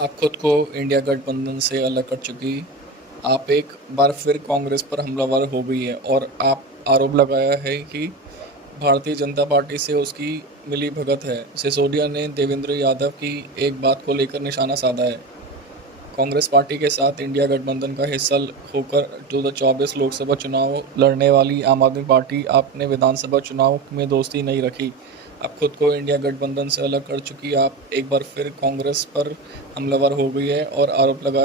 आप खुद को इंडिया गठबंधन से अलग कर चुकी। आप एक बार फिर कांग्रेस पर हमलावर हो गई है और आप आरोप लगाया है कि भारतीय जनता पार्टी से उसकी मिलीभगत है। सिसोदिया ने देवेंद्र यादव की एक बात को लेकर निशाना साधा है। कांग्रेस पार्टी के साथ इंडिया गठबंधन का हिस्सा होकर 2024 लोकसभा चुनाव लड़ने वाली आम आदमी पार्टी आपने विधानसभा चुनाव में दोस्ती नहीं रखी। अब खुद को इंडिया गठबंधन से अलग कर चुकी आप एक बार फिर कांग्रेस पर हमलावर हो गई है और आरोप लगा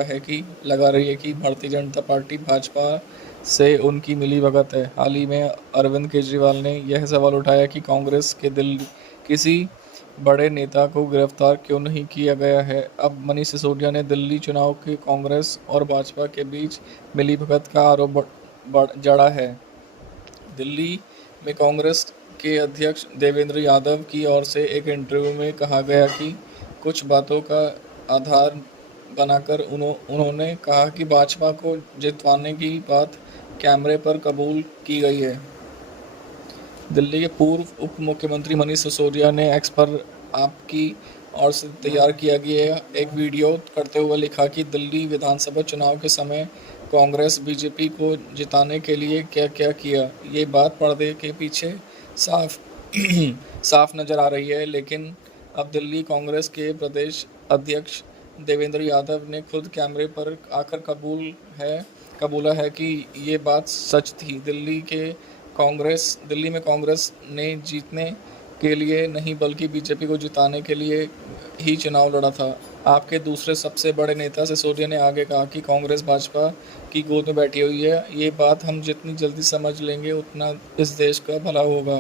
रही है कि भारतीय जनता पार्टी भाजपा से उनकी मिलीभगत है। हाल ही में अरविंद केजरीवाल ने यह सवाल उठाया कि कांग्रेस के दिल्ली किसी बड़े नेता को गिरफ्तार क्यों नहीं किया गया है। अब मनीष सिसोदिया ने दिल्ली चुनाव के कांग्रेस और भाजपा के बीच मिलीभगत का आरोप जड़ा है। दिल्ली में कांग्रेस के अध्यक्ष देवेंद्र यादव की ओर से एक इंटरव्यू में कहा गया कि कुछ बातों का आधार बनाकर उन्होंने कहा कि भाजपा को जितवाने की बात कैमरे पर कबूल की गई है। दिल्ली के पूर्व उप मुख्यमंत्री मनीष सिसोदिया ने एक्स पर आपकी ओर से तैयार किया गया एक वीडियो करते हुए लिखा कि दिल्ली विधानसभा चुनाव के समय कांग्रेस बीजेपी को जिताने के लिए क्या क्या किया। ये बात पर्दे के पीछे साफ साफ नज़र आ रही है, लेकिन अब दिल्ली कांग्रेस के प्रदेश अध्यक्ष देवेंद्र यादव ने खुद कैमरे पर आकर कबूला है कि ये बात सच थी। दिल्ली में कांग्रेस ने जीतने के लिए नहीं बल्कि बीजेपी को जिताने के लिए ही चुनाव लड़ा था। आपके दूसरे सबसे बड़े नेता सिसोदिया ने आगे कहा कि कांग्रेस भाजपा की गोद में बैठी हुई है। ये बात हम जितनी जल्दी समझ लेंगे उतना इस देश का भला होगा,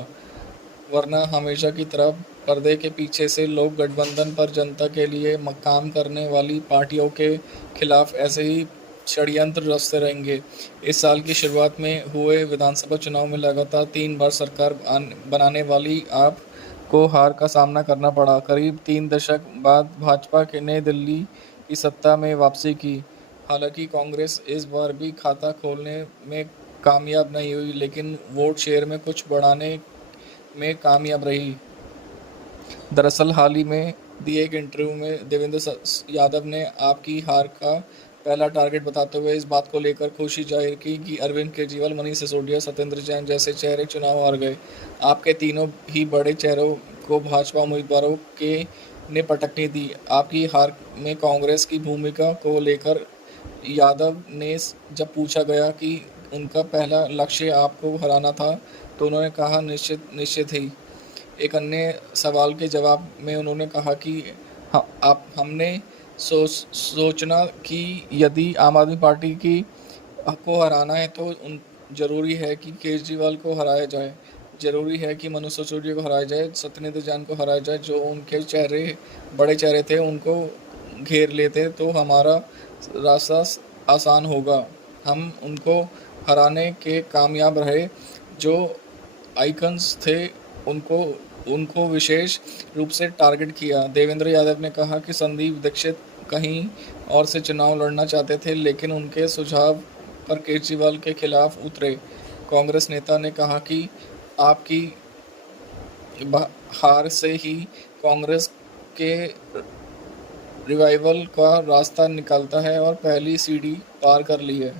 वरना हमेशा की तरह पर्दे के पीछे से लोग गठबंधन पर जनता के लिए काम करने वाली पार्टियों के खिलाफ ऐसे ही षड्यंत्र रचते रहेंगे। इस साल की शुरुआत में हुए विधानसभा चुनाव में लगातार 3 बार सरकार बनाने वाली आप को हार का सामना करना पड़ा। करीब 3 दशक बाद भाजपा ने दिल्ली की सत्ता में वापसी की। हालांकि कांग्रेस इस बार भी खाता खोलने में कामयाब नहीं हुई, लेकिन वोट शेयर में कुछ बढ़ाने में कामयाब रही। दरअसल हाल ही में दिए एक इंटरव्यू में देवेंद्र यादव ने आपकी हार का पहला टारगेट बताते हुए इस बात को लेकर खुशी जाहिर की कि अरविंद केजरीवाल, मनीष सिसोदिया, सत्येंद्र जैन जैसे चेहरे चुनाव हार गए। आपके तीनों ही बड़े चेहरों को भाजपा उम्मीदवारों के ने पटकनी दी। आपकी हार में कांग्रेस की भूमिका को लेकर यादव ने जब पूछा गया कि उनका पहला लक्ष्य आपको हराना था, तो उन्होंने कहा निश्चित ही। एक अन्य सवाल के जवाब में उन्होंने कहा कि हमने सोचना कि यदि आम आदमी पार्टी को हराना है तो ज़रूरी है कि केजरीवाल को हराया जाए, ज़रूरी है कि मनीष सिसोदिया को हराया जाए, सत्येंद्र जैन को हराया जाए। जो उनके बड़े चेहरे थे उनको घेर लेते तो हमारा रास्ता आसान होगा। हम उनको हराने के कामयाब रहे। जो आइकन्स थे उनको उनको विशेष रूप से टारगेट किया। देवेंद्र यादव ने कहा कि संदीप दीक्षित कहीं और से चुनाव लड़ना चाहते थे, लेकिन उनके सुझाव पर केजरीवाल के खिलाफ उतरे। कांग्रेस नेता ने कहा कि आपकी हार से ही कांग्रेस के रिवाइवल का रास्ता निकलता है और पहली सीढ़ी पार कर ली है।